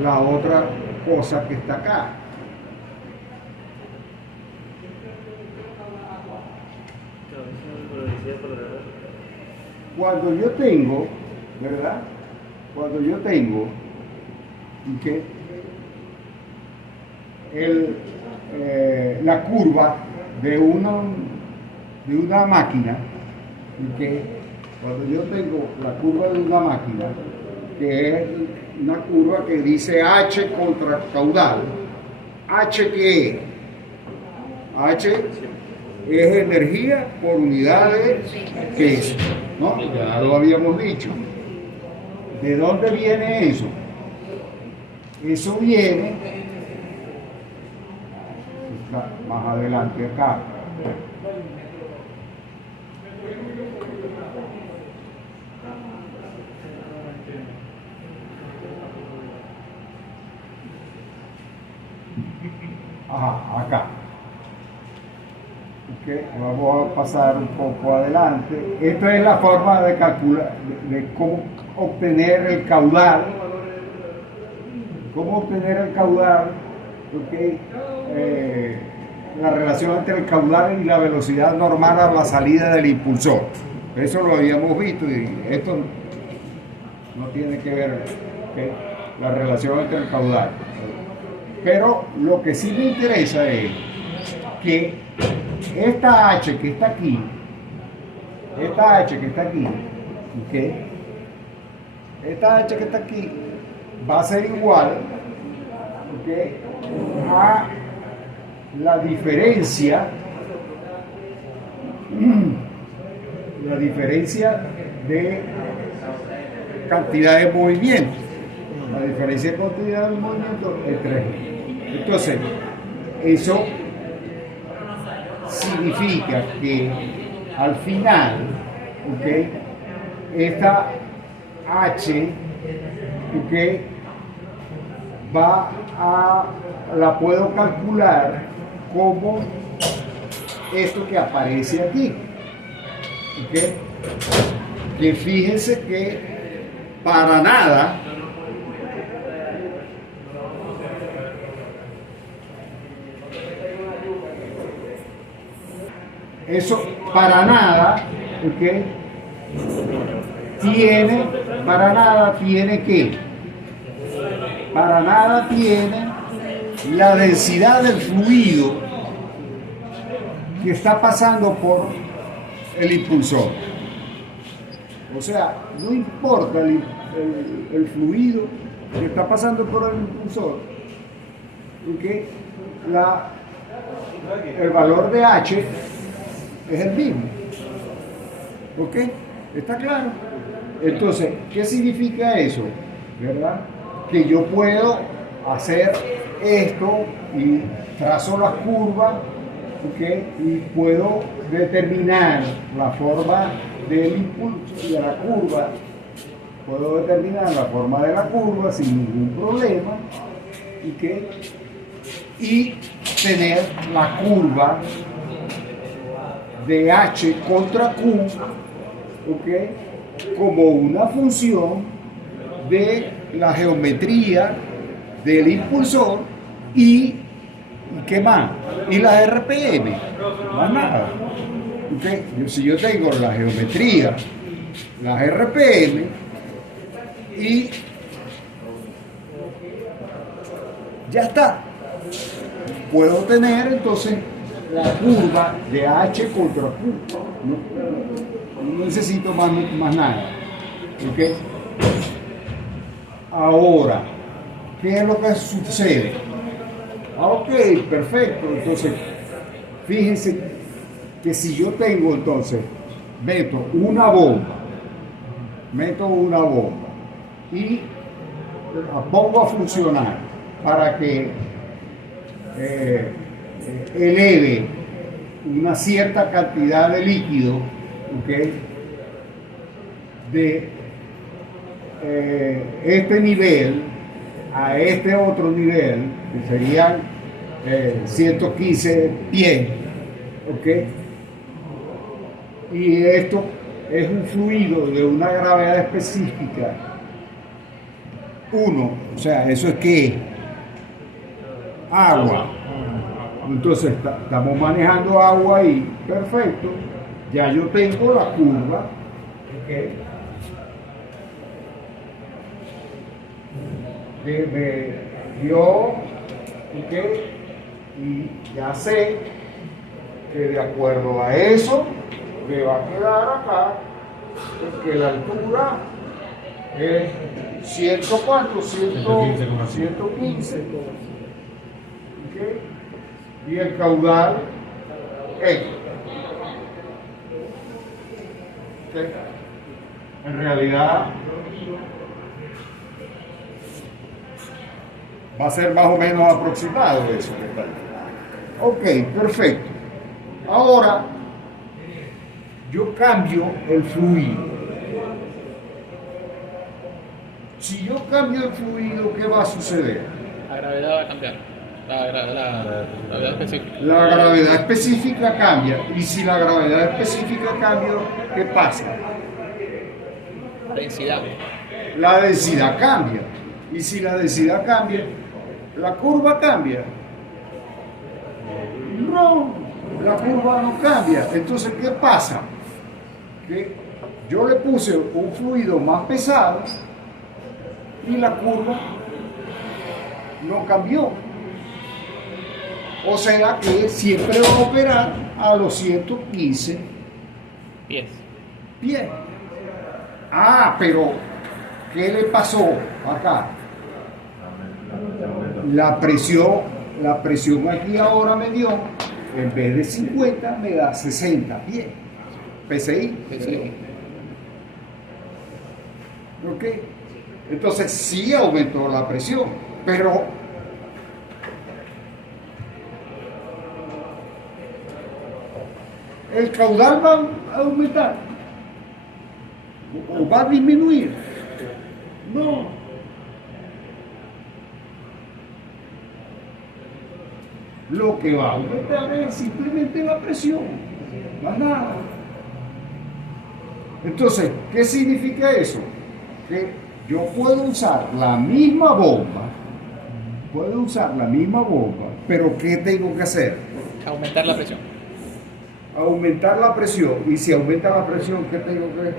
la otra cosa que está acá. Cuando yo tengo, ¿verdad? Cuando yo tengo ¿okay? La curva de una máquina, ¿okay? Cuando yo tengo la curva de una máquina, que es una curva que dice H contra caudal, H ¿qué es? H es energía por unidad de peso, ¿no? Ya lo habíamos dicho. ¿De dónde viene eso? Eso viene más adelante acá. Ajá, acá. Okay, vamos a pasar un poco adelante. Esta es la forma de calcular, de cómo obtener el caudal. Cómo obtener el caudal, okay, la relación entre el caudal y la velocidad normal a la salida del impulsor. Eso lo habíamos visto y esto no tiene que ver, okay, la relación entre el caudal. Pero lo que sí me interesa es que esta H que está aquí, ¿okay? Esta H que está aquí va a ser igual, ¿okay?, a la diferencia de cantidad de movimiento. La diferencia de cantidad de movimiento es 3. Entonces, eso significa que al final, ¿okay?, esta H, ¿okay?, la puedo calcular como esto que aparece aquí, ¿okay?, que fíjense que para nada eso para nada, ¿okay?, para nada tiene la densidad del fluido que está pasando por el impulsor. O sea, no importa el fluido que está pasando por el impulsor, ¿okay?, el valor de H es el mismo. ¿Ok? ¿Está claro? Entonces, ¿qué significa eso? ¿Verdad? Que yo puedo hacer esto y trazo las curvas, ¿okay?, y puedo determinar la forma del impulso de la curva. Puedo determinar la forma de la curva sin ningún problema, ¿okay?, y tener la curva de H contra Q, ¿okay?, como una función de la geometría del impulsor y ¿qué más? Y la RPM, más nada. ¿Okay? Si yo tengo la geometría, las RPM y ya está. Puedo tener entonces la curva de H contra Q. No necesito más nada. ¿Okay? Ahora, ¿qué es lo que sucede? Ok, perfecto. Entonces, fíjense que si yo tengo entonces, meto una bomba y la pongo a funcionar para que eleve una cierta cantidad de líquido, ¿okay?, de este nivel a este otro nivel, que serían 115 pies, ¿ok? Y esto es un fluido de una gravedad específica 1, o sea, eso es que agua. Entonces estamos manejando agua ahí, perfecto. Ya yo tengo la curva, ¿ok? Que me dio, ¿ok? Y ya sé que de acuerdo a eso me va a quedar acá que la altura es 100, ¿cuánto? 115. ¿Okay? Y el caudal X. ¿Okay? En realidad va a ser más o menos aproximado eso. Ok, perfecto. Ahora yo cambio el fluido. Si yo cambio el fluido, ¿qué va a suceder? La gravedad va a cambiar. La gravedad específica. La gravedad específica cambia. Y si la gravedad específica cambia, ¿qué pasa? La densidad. La densidad cambia. Y si la densidad cambia, la curva cambia. No, la curva no cambia. Entonces, ¿qué pasa? Que yo le puse un fluido más pesado y la curva no cambió. O sea que siempre va a operar a los 115 pies. Ah, pero ¿qué le pasó acá? La presión aquí ahora me dio, en vez de 50, me da 60 pies. PSI. ¿Ok? Entonces sí aumentó la presión, pero el caudal va a aumentar o va a disminuir. No. Lo que va a aumentar es simplemente la presión, más nada. Entonces, ¿qué significa eso? Que yo puedo usar la misma bomba, pero ¿qué tengo que hacer? Aumentar la presión. Aumentar la presión. Y si aumenta la presión, ¿qué tengo que hacer?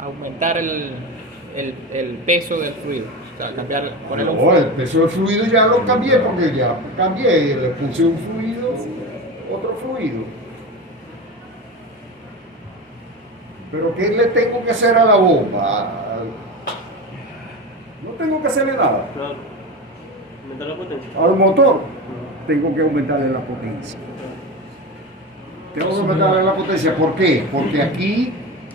Aumentar el peso del fluido. O sea, cambiar, ponerle No, el peso del fluido ya lo cambié porque ya cambié, le puse un fluido, otro fluido. Pero ¿qué le tengo que hacer a la bomba? No tengo que hacerle nada. Claro. Aumentar la potencia. Al motor tengo que aumentarle la potencia. Tengo que aumentarle la potencia. ¿Por qué? Porque aquí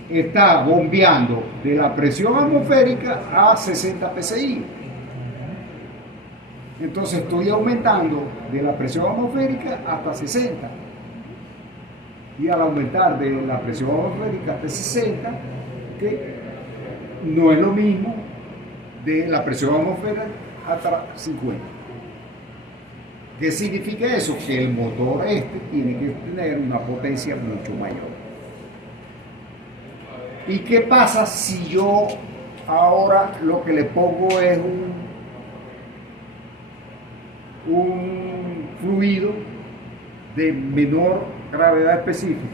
está bombeando de la presión atmosférica a 60 psi. Entonces estoy aumentando de la presión atmosférica hasta 60. Y al aumentar de la presión atmosférica hasta 60, que no es lo mismo de la presión atmosférica hasta 50. ¿Qué significa eso? Que el motor tiene que tener una potencia mucho mayor. ¿Y qué pasa si yo ahora lo que le pongo es un fluido de menor gravedad específica?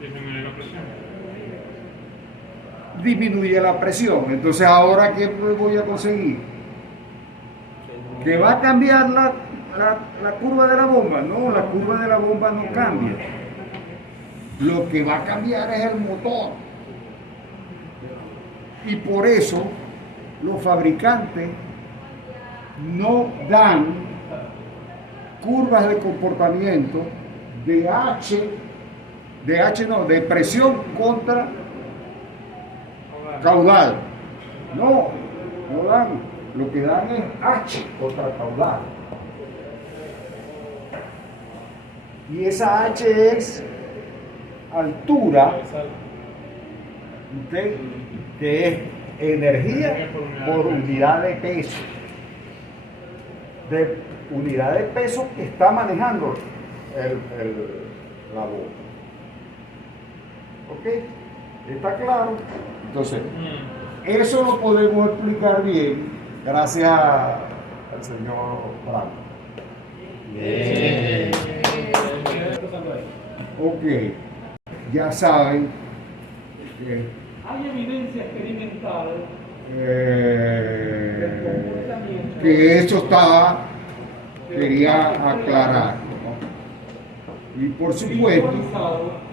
Disminuye la presión. Disminuye la presión. Entonces, ¿ahora qué voy a conseguir? ¿Que va a cambiar la curva de la bomba? No, la curva de la bomba no cambia. Lo que va a cambiar es el motor. Y por eso los fabricantes no dan curvas de comportamiento de presión contra caudal. No dan. Lo que dan es H contra caudal. Y esa H es altura, ¿okay? Que es energía por unidad de peso. De unidad de peso que está manejando la bomba. ¿Ok? ¿Está claro? Entonces, eso lo podemos explicar bien gracias al señor Franco. Ok, ya saben que, Hay evidencia experimental que eso quería aclarar, ¿no? Y por supuesto,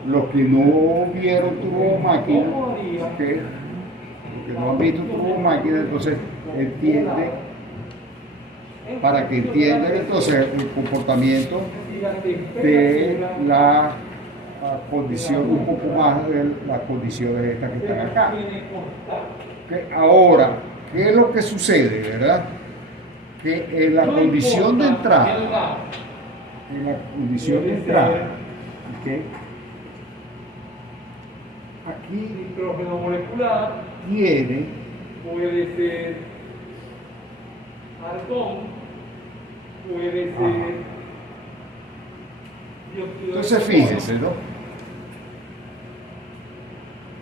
los que no vieron turbo máquina, ¿ok? Los que no han visto turbo máquina, entonces entienden, para que entiendan entonces el comportamiento de la condición, un poco más de las condiciones estas que están acá. ¿Okay? Ahora, ¿qué es lo que sucede, verdad? Que en la condición de entrada, ¿okay? Aquí nitrógeno molecular, tiene, puede ser argón, puede ser dióxido de entonces carbono. fíjense, ¿no?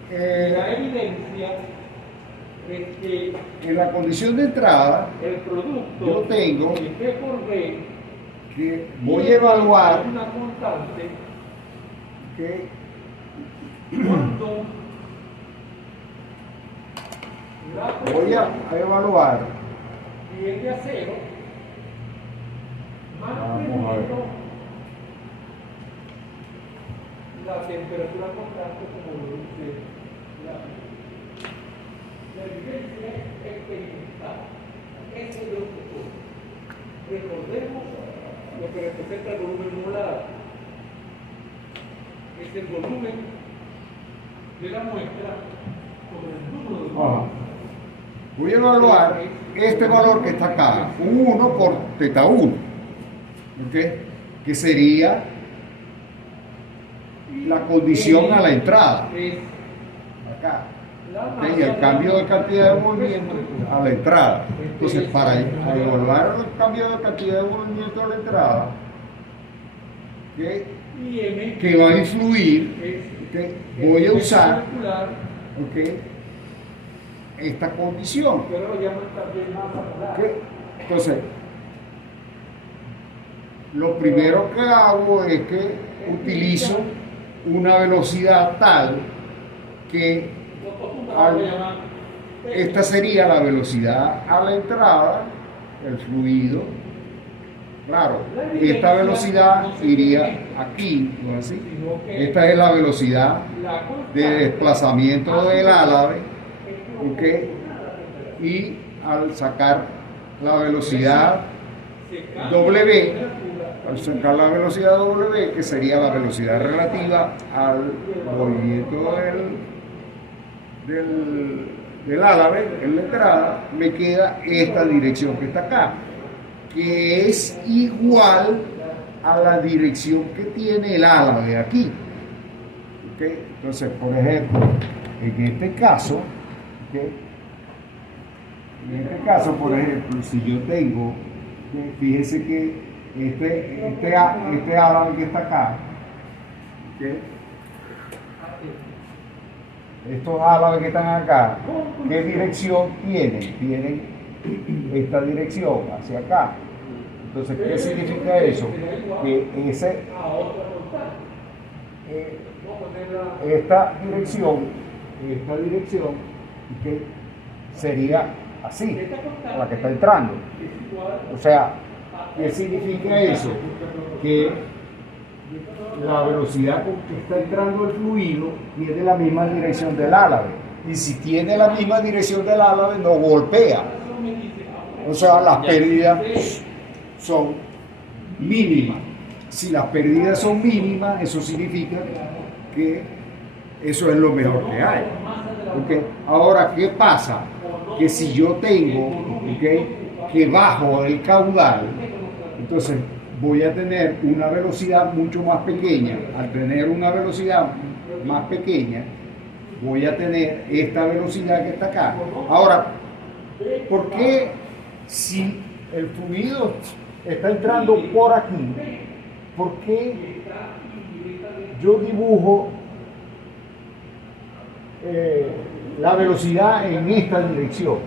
La evidencia es que En la condición de entrada, el producto yo tengo de P por B que voy a evaluar, una constante ¿okay? cuando la Voy a evaluar, tiende a cero, Vamos a ver. manteniendo la temperatura constante como lo dice la evidencia experimental. Eso es lo que ocurre. Recordemos lo que representa el volumen molar. Es el volumen de la muestra sobre el número de ajá, voy a evaluar este valor que está acá, 1 por teta 1, ¿okay? Que sería la condición a la entrada, es acá. la ¿Okay? Y el cambio de cantidad de movimiento a la entrada. Entonces, para evaluar el cambio de cantidad de movimiento a la entrada, ¿okay? y M Que va a influir, es ¿okay? Voy a usar, molecular, ¿okay? Esta condición. pero lo llaman también masa molar. ¿Ok? Entonces, lo primero que hago es que utilizo una velocidad tal que esta sería la velocidad a la entrada, el fluido. Claro, esta velocidad iría aquí, ¿no es así? Esta es la velocidad de desplazamiento del álave, ¿ok? Y al sacar la velocidad W, al sacar la velocidad W, que sería la velocidad relativa al movimiento del álave en la entrada, me queda esta dirección que está acá, que es igual a la dirección que tiene el álave aquí. ¿Okay? Entonces, por ejemplo, en este caso, ¿okay? Por ejemplo, si yo tengo, ¿okay? Fíjense que este álave que está acá, ¿okay? Estos álabes que están acá, ¿qué dirección tienen? Tienen esta dirección hacia acá. Entonces, ¿qué significa eso? Que esta dirección, ¿okay? Sería así, la que está entrando. O sea, ¿qué significa eso? Que la velocidad con que está entrando el fluido tiene la misma dirección del álave. Y si tiene la misma dirección del álave, no golpea. O sea, las pérdidas son mínimas. Si las pérdidas son mínimas, eso significa que eso es lo mejor que hay. ¿Okay? Ahora, ¿qué pasa? Que si yo tengo, ¿okay?, que bajo el caudal, entonces voy a tener una velocidad mucho más pequeña. Al tener una velocidad más pequeña, voy a tener esta velocidad que está acá. Ahora, ¿por qué si el fluido está entrando por aquí, por qué yo dibujo la velocidad en esta dirección.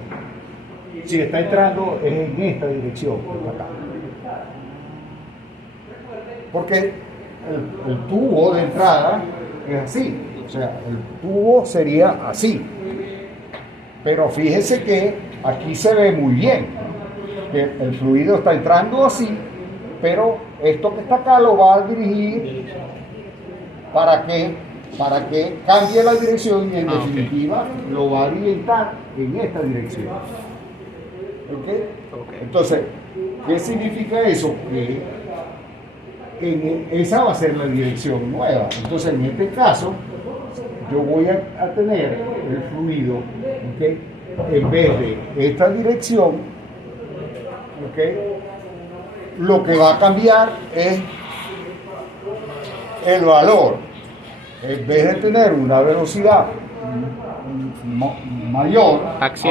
Si está entrando es en esta dirección, por acá. Porque el tubo de entrada es así, o sea, el tubo sería así. Pero fíjese que aquí se ve muy bien que el fluido está entrando así, pero esto que está acá lo va a dirigir para que cambie la dirección y en definitiva lo va a orientar en esta dirección. ¿Ok? Entonces, ¿qué significa eso? Que esa va a ser la dirección nueva. Entonces, en este caso, yo voy a tener el fluido, ¿okay? En vez de esta dirección, ¿okay? Lo que va a cambiar es el valor. En vez de tener una velocidad mayor,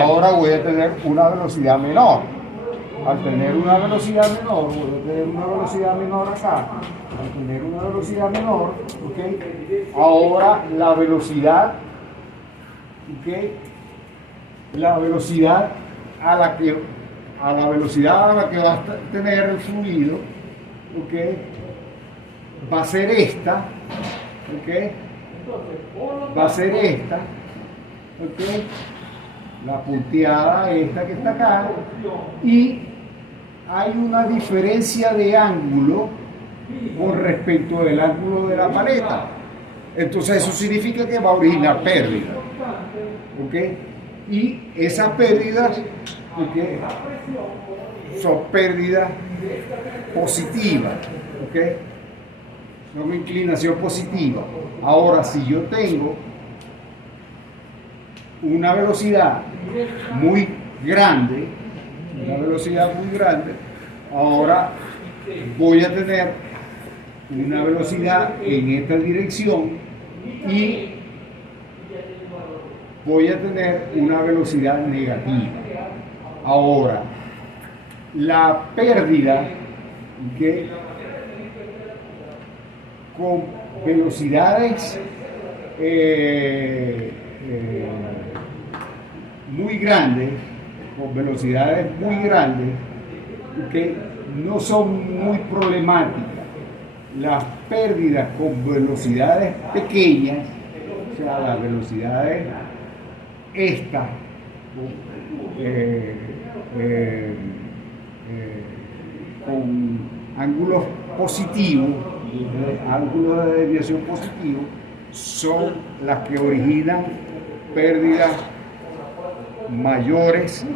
ahora voy a tener una velocidad menor. Al tener una velocidad menor, voy a tener una velocidad menor acá. Al tener una velocidad menor, ¿okay? Ahora la velocidad, ¿okay? La velocidad a la que va a tener el fluido, ¿okay? Va a ser esta, ¿okay? Va a ser esta, ¿okay? La punteada esta que está acá, y hay una diferencia de ángulo con respecto del ángulo de la paleta. Entonces eso significa que va a originar pérdida, ¿okay? Y esas pérdidas, ¿okay? Son pérdidas positivas, ¿okay? Son inclinación positiva. Ahora, si yo tengo una velocidad muy grande, ahora voy a tener una velocidad en esta dirección y voy a tener una velocidad negativa. Ahora, la pérdida, ¿okay? Con velocidades muy grandes, ¿okay? No son muy problemáticas. Las pérdidas con velocidades pequeñas, o sea, las velocidades estas, con ángulos positivos, ángulos de desviación positivos, son las que originan pérdidas mayores,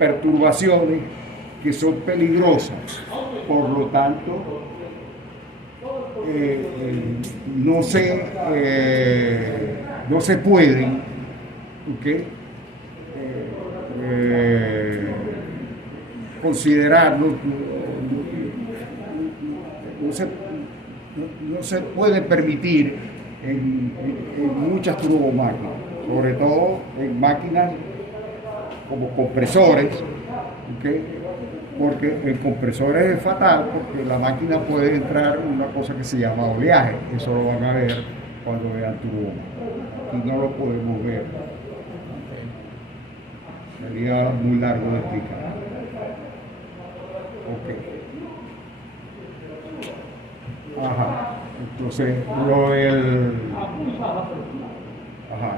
perturbaciones que son peligrosas. Por lo tanto, no se pueden, ¿okay? Considerar, no se puede permitir en muchas turbomáquinas, sobre todo en máquinas como compresores, ¿okay? Porque el compresor es fatal, porque la máquina puede entrar una cosa que se llama oleaje. Eso lo van a ver cuando vean turbomáquinas. Aquí no lo podemos ver. Sería muy largo de explicar. Ok. Ajá. Entonces,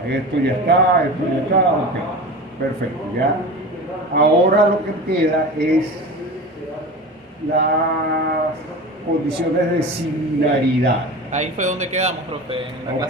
esto ya está, ok. Perfecto, ya. Ahora lo que queda es las condiciones de similaridad. Ahí fue donde quedamos, profe, en la clase.